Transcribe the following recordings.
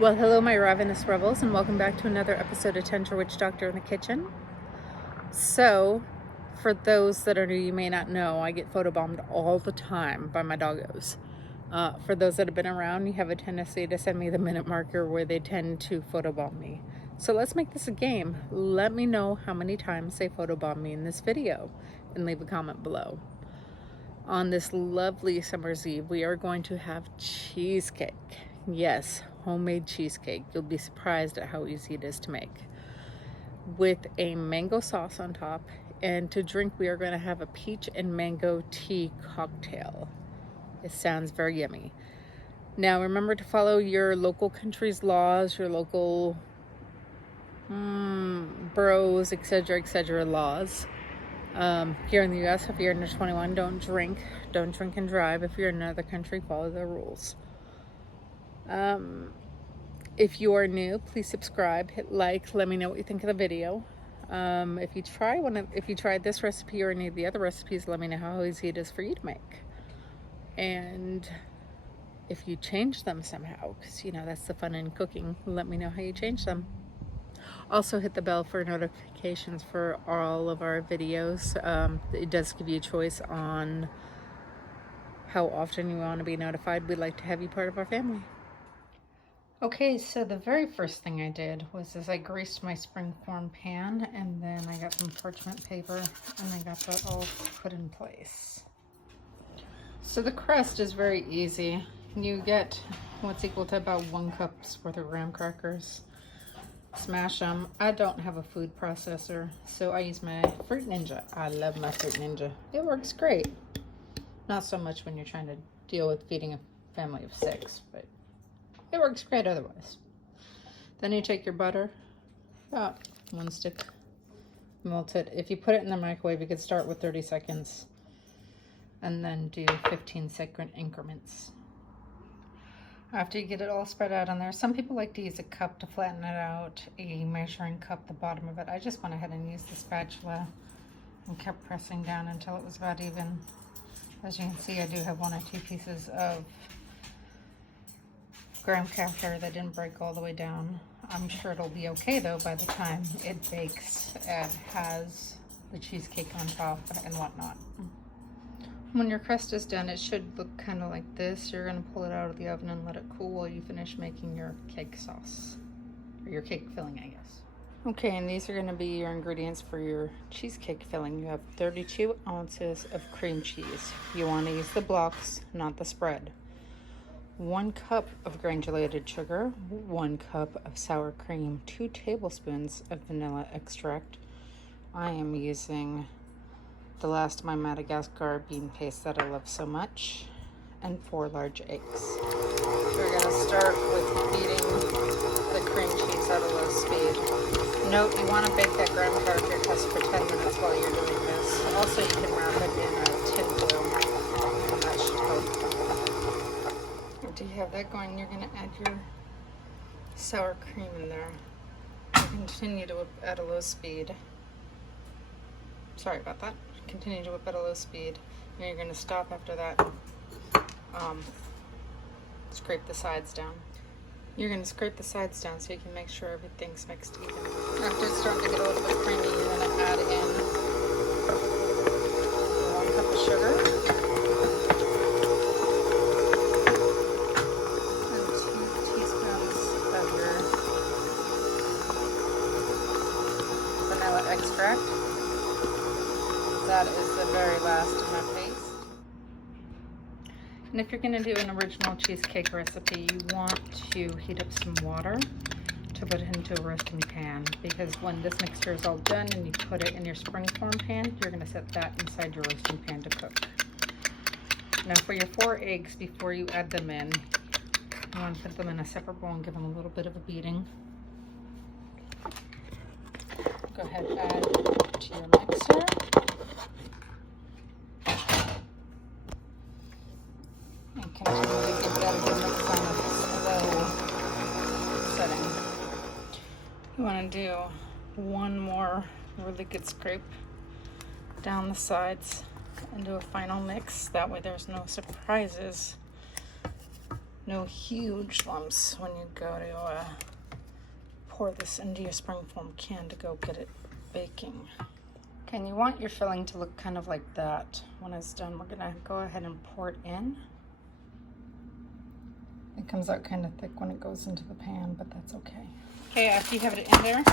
Well, hello, my ravenous rebels, and welcome back to another episode of Tender Witch Doctor in the Kitchen. So, for those that are new, you may not know, I get photobombed all the time by my doggos. For those that have been around, you have a tendency to send me the minute marker where they tend to photobomb me. So let's make this a game. Let me know how many times they photobomb me in this video and leave a comment below. On this lovely summer's eve, we are going to have cheesecake. Yes, homemade cheesecake. You'll be surprised at how easy it is to make. With a mango sauce on top, and to drink we are going to have a peach and mango tea cocktail. It sounds very yummy. Now remember to follow your local country's laws, your local boroughs, etc. laws. Here in the US, if you're under 21, don't drink and drive. If you're in another country, follow the rules. If you are new, please subscribe, hit like, let me know what you think of the video. If you tried this recipe or any of the other recipes, let me know how easy it is for you to make. And if you change them somehow, because that's the fun in cooking, let me know how you change them. Also hit the bell for notifications for all of our videos. It does give you a choice on how often you want to be notified. We'd like to have you part of our family. Okay, so the very first thing I did was I greased my springform pan, and then I got some parchment paper and I got that all put in place. So the crust is very easy. You get what's equal to about 1 cup's worth of graham crackers. Smash them. I don't have a food processor, so I use my Fruit Ninja. I love my Fruit Ninja. It works great. Not so much when you're trying to deal with feeding a family of 6, but it works great otherwise. Then you take your butter, about 1 stick, melt it. If you put it in the microwave, you could start with 30 seconds and then do 15-second increments. After you get it all spread out on there, some people like to use a cup to flatten it out, a measuring cup, the bottom of it. I just went ahead and used the spatula and kept pressing down until it was about even. As you can see, I do have 1 or 2 pieces of graham cracker that didn't break all the way down. I'm sure it'll be okay though by the time it bakes and has the cheesecake on top and whatnot. When your crust is done, it should look kind of like this. You're going to pull it out of the oven and let it cool while you finish making your cake sauce, or your cake filling, I guess. Okay, and these are going to be your ingredients for your cheesecake filling. You have 32 ounces of cream cheese. You want to use the blocks, not the spread. 1 cup of granulated sugar, 1 cup of sour cream, 2 tablespoons of vanilla extract. I am using the last of my Madagascar bean paste that I love so much, and 4 large eggs. We're going to start with beating the cream cheese at a low speed. Note, you want to bake that graham cracker crust for 10 minutes while you're doing this. Also, you can wrap it in a tin foil, and that should help. After you have that going, you're going to add your sour cream in there. Continue to whip at a low speed. Sorry about that. Continue to whip at a low speed, and you're going to stop after that. Scrape the sides down. You're going to scrape the sides down so you can make sure everything's mixed even. After it's starting to get a little bit creamy, you're going to add in 1 cup of sugar and 2 teaspoons of your vanilla extract. That is the very last of my paste. And if you're going to do an original cheesecake recipe, you want to heat up some water to put it into a roasting pan, because when this mixture is all done and you put it in your springform pan, you're going to set that inside your roasting pan to cook. Now for your 4 eggs, before you add them in, you want to put them in a separate bowl and give them a little bit of a beating. Go ahead and add to your mixer. And continue to give that a good mix on a slow setting. You want to do 1 more really good scrape down the sides and do a final mix. That way there's no surprises no huge lumps when you go to pour this into your springform can to go get it baking. Okay, and you want your filling to look kind of like that. When it's done, we're gonna go ahead and pour it in. It comes out kind of thick when it goes into the pan, but that's okay. Okay, after you have it in there,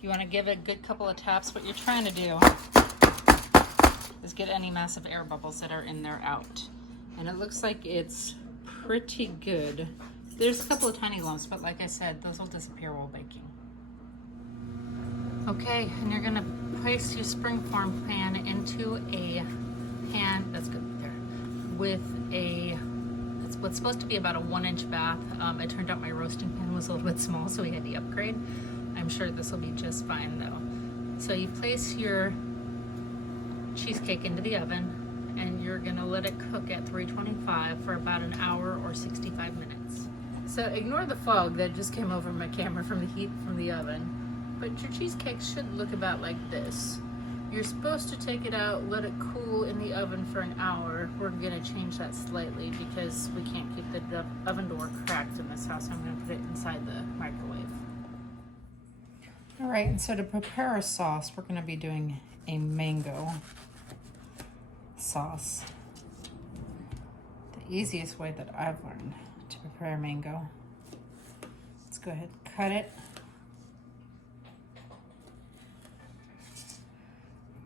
you want to give it a good couple of taps. What you're trying to do is get any massive air bubbles that are in there out. And it looks like it's pretty good. There's a couple of tiny lumps, but like I said, those will disappear while baking. Okay, and you're gonna place your springform pan into a pan, that's good there, with it's what's supposed to be about a 1-inch bath. It turned out my roasting pan was a little bit small, so we had to upgrade. I'm sure this will be just fine though. So you place your cheesecake into the oven and you're gonna let it cook at 325 for about an hour or 65 minutes. So ignore the fog that just came over my camera from the heat from the oven, but your cheesecake should look about like this. You're supposed to take it out, let it cool in the oven for an hour. We're gonna change that slightly because we can't keep the oven door cracked in this house. I'm gonna put it inside the microwave. All right, and so to prepare our sauce, we're gonna be doing a mango sauce. The easiest way that I've learned to prepare mango. Let's go ahead and cut it.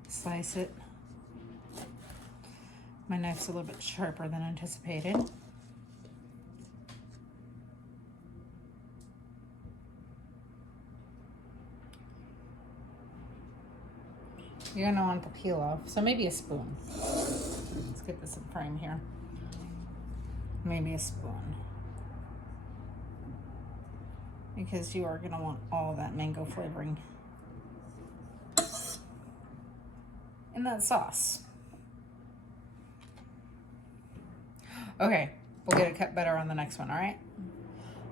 Slice it. My knife's a little bit sharper than anticipated. You're gonna want the peel off, so maybe a spoon. Let's get this in frame here. Maybe a spoon. Because you are gonna want all that mango flavoring in that sauce. Okay, we'll get it cut better on the next one, all right?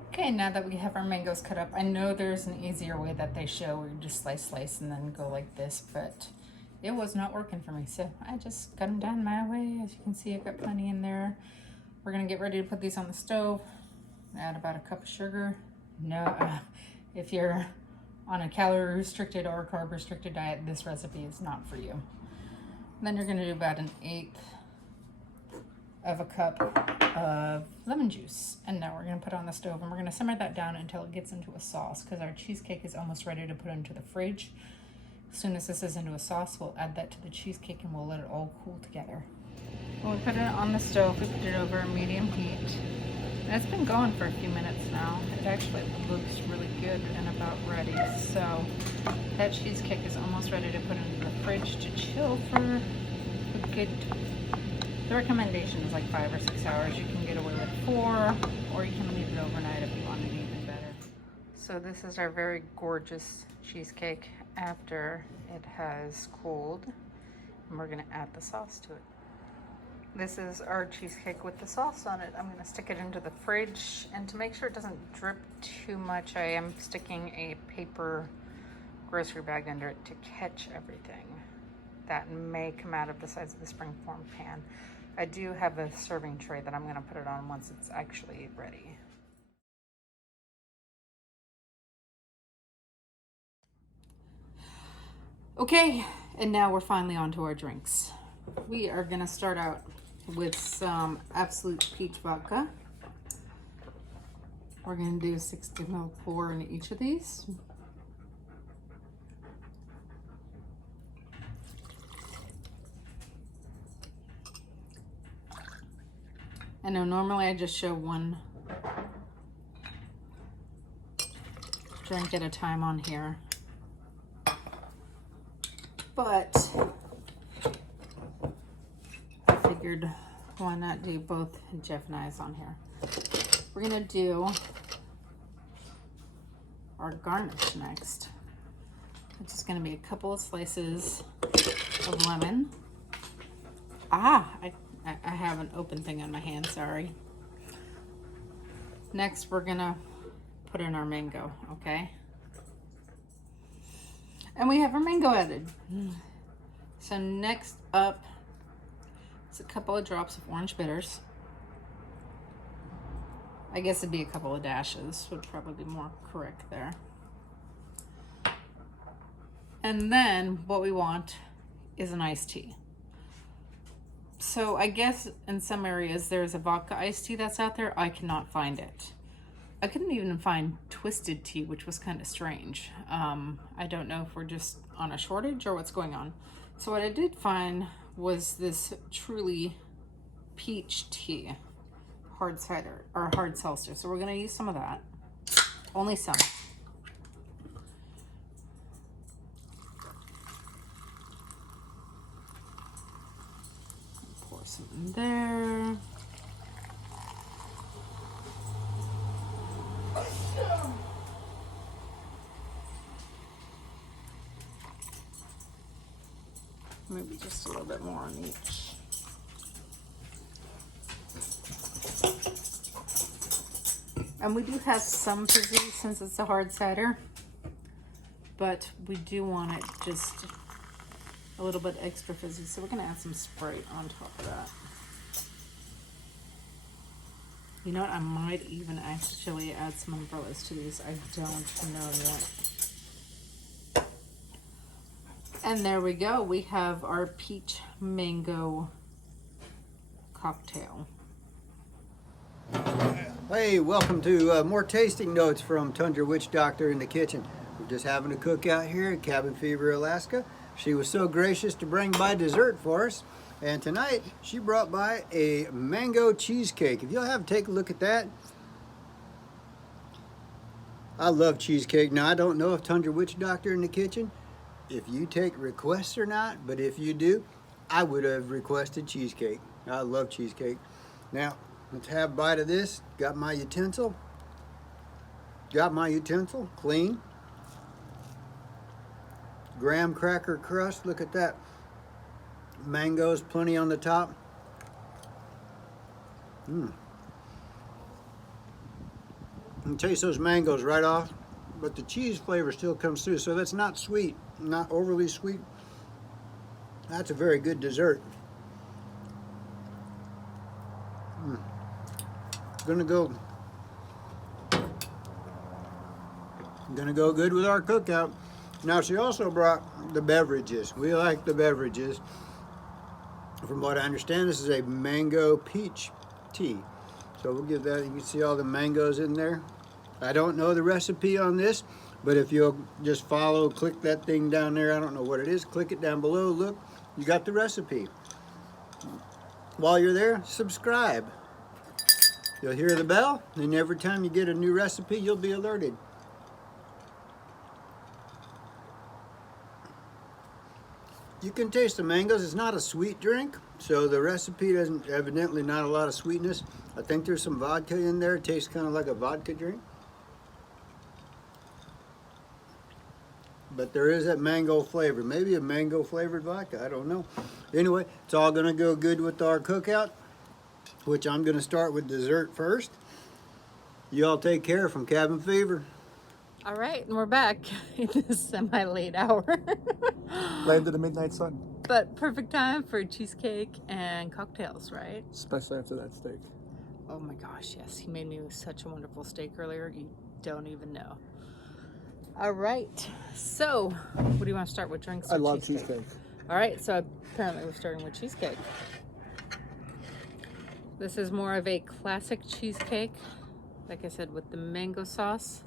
Okay, now that we have our mangoes cut up, I know there's an easier way that they show where you just slice and then go like this, but it was not working for me, so I just cut them down my way. As you can see, I've got plenty in there. We're gonna get ready to put these on the stove. Add about a cup of sugar. No, if you're on a calorie restricted or carb restricted diet, this recipe is not for you. Then you're gonna do about 1/8 of a cup of lemon juice. And now we're gonna put it on the stove and we're gonna simmer that down until it gets into a sauce, because our cheesecake is almost ready to put into the fridge. As soon as this is into a sauce, we'll add that to the cheesecake and we'll let it all cool together. When we put it on the stove, we put it over medium heat. And it's been going for a few minutes now. It actually looks really good and about ready. So that cheesecake is almost ready to put into the fridge to chill for a good, the recommendation is like 5 or 6 hours. You can get away with 4, or you can leave it overnight if you want it even better. So this is our very gorgeous cheesecake after it has cooled, and we're gonna add the sauce to it. This is our cheesecake with the sauce on it. I'm gonna stick it into the fridge, and to make sure it doesn't drip too much, I am sticking a paper grocery bag under it to catch everything that may come out of the sides of the springform pan. I do have a serving tray that I'm gonna put it on once it's actually ready. Okay, and now we're finally on to our drinks. We are gonna start out with some Absolute Peach Vodka. We're gonna do a 60 ml pour in each of these. I know normally I just show one drink at a time on here, but I figured why not do both Jeff and I's on here. We're gonna do our garnish next, which is gonna be a couple of slices of lemon. I have an open thing on my hand, sorry. Next, we're gonna put in our mango, okay? And we have our mango added. So next up, It's a couple of drops of orange bitters. I guess it'd be a couple of dashes, would probably be more correct there. And then what we want is an iced tea. So I guess in some areas there's a vodka iced tea that's out there. I cannot find it. I couldn't even find twisted tea, which was kind of strange. I don't know if we're just on a shortage or what's going on. So what I did find was this truly peach tea, hard cider or hard seltzer. So we're gonna use some of that, only some. Pour some in there. Maybe just a little bit more on each. And we do have some fizzy since it's a hard cider, but we do want it just a little bit extra fizzy. So we're gonna add some Sprite on top of that. You know what, I might even actually add some umbrellas to these. I don't know yet. And there we go. We have our peach mango cocktail. Hey, welcome to more tasting notes from Tundra Witch Doctor in the kitchen. We're just having a cookout here in Cabin Fever, Alaska. She was so gracious to bring by dessert for us. And tonight, she brought by a mango cheesecake. If you'll take a look at that. I love cheesecake. Now, I don't know if Tundra Witch Doctor in the kitchen, if you take requests or not, but if you do, I would have requested cheesecake. I love cheesecake. Now, let's have a bite of this. Got my utensil. Clean. Graham cracker crust. Look at that. Mangoes, plenty on the top. You can taste those mangoes right off, but the cheese flavor still comes through, so that's not sweet, not overly sweet. That's a very good dessert. Gonna go good with our cookout. Now, she also brought the beverages. We like the beverages. From what I understand, this is a mango peach tea. So we'll give that, you can see all the mangoes in there. I don't know the recipe on this, but if you'll just click that thing down there, I don't know what it is, click it down below, look, you got the recipe. While you're there, subscribe. You'll hear the bell, and every time you get a new recipe, you'll be alerted. You can taste the mangoes. It's not a sweet drink, so the recipe doesn't, evidently not a lot of sweetness. I think there's some vodka in there. It tastes kind of like a vodka drink. But there is that mango flavor. Maybe a mango flavored vodka, I don't know. Anyway, it's all gonna go good with our cookout, which I'm gonna start with dessert first. You all take care from Cabin Fever. All right, and we're back in this semi-late hour. Land of the midnight sun. But perfect time for cheesecake and cocktails, right? Especially after that steak. Oh my gosh, yes. He made me such a wonderful steak earlier. You don't even know. All right, so what do you want to start with, drinks or I love cheesecake. All right, so apparently we're starting with cheesecake. This is more of a classic cheesecake, like I said, with the mango sauce.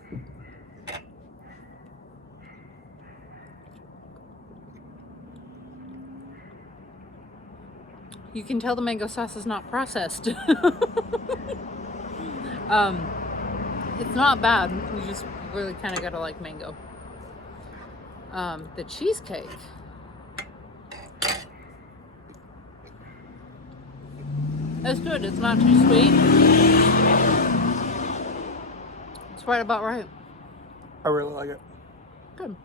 You can tell the mango sauce is not processed. It's not bad. You just really kind of gotta like mango. The cheesecake. It's good. It's not too sweet. It's right about right. I really like it. Good.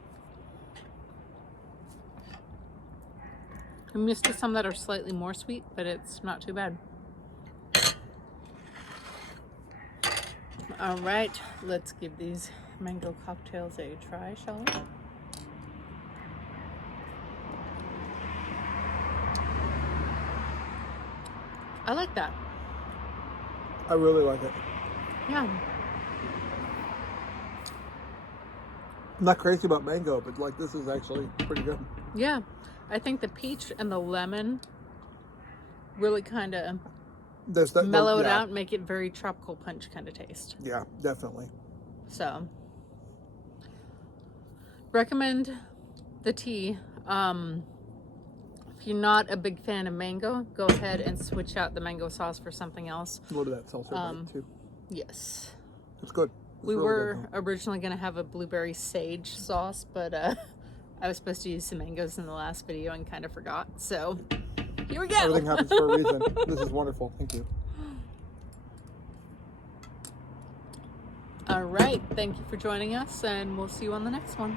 I'm used to some that are slightly more sweet, but it's not too bad. All right, let's give these mango cocktails a try, shall we? I like that. I really like it. Yeah. I'm not crazy about mango, but like this is actually pretty good. Yeah. I think the peach and the lemon really kind of There's that mellow it yeah. out and make it very tropical punch kind of taste. Yeah, definitely. So, recommend the tea. If you're not a big fan of mango, go ahead and switch out the mango sauce for something else. A little of that seltzer bite too. Yes. It's good. It's We really were good, originally going to have a blueberry sage sauce, but I was supposed to use some mangoes in the last video and kind of forgot. So, here we go. Everything happens for a reason. This is wonderful. Thank you. All right. Thank you for joining us, and we'll see you on the next one.